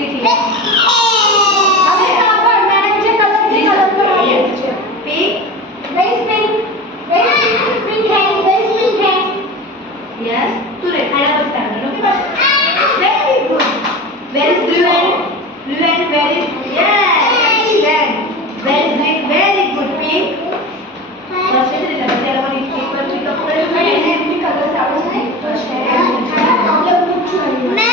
ठीक है હવે સાંભળ મેડમ જે કલર પર આપ્યું છે પિંક વેરી પિંક પિંક है वेरी पिंक है यस तू रे आला बस कर लो okay very good very blue and very yes very good pink बस ऐसे लगा तेरा को एक पर भी कपड़े ऐसे भी कलर से आवश्यक है तो शेयर मतलब कुछ मैं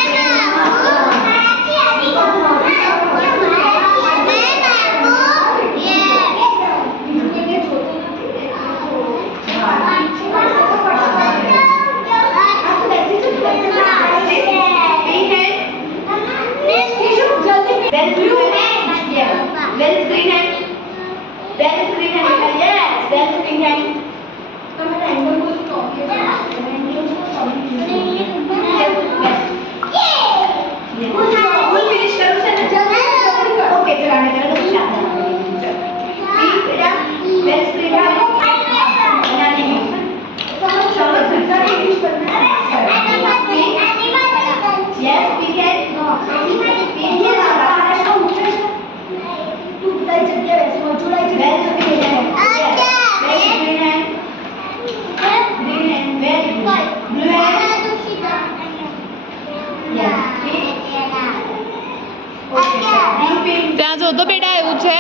ત્યાં જો તો બેટા એવું છે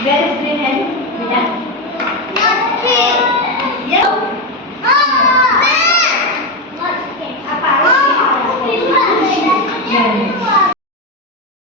Where is green hand?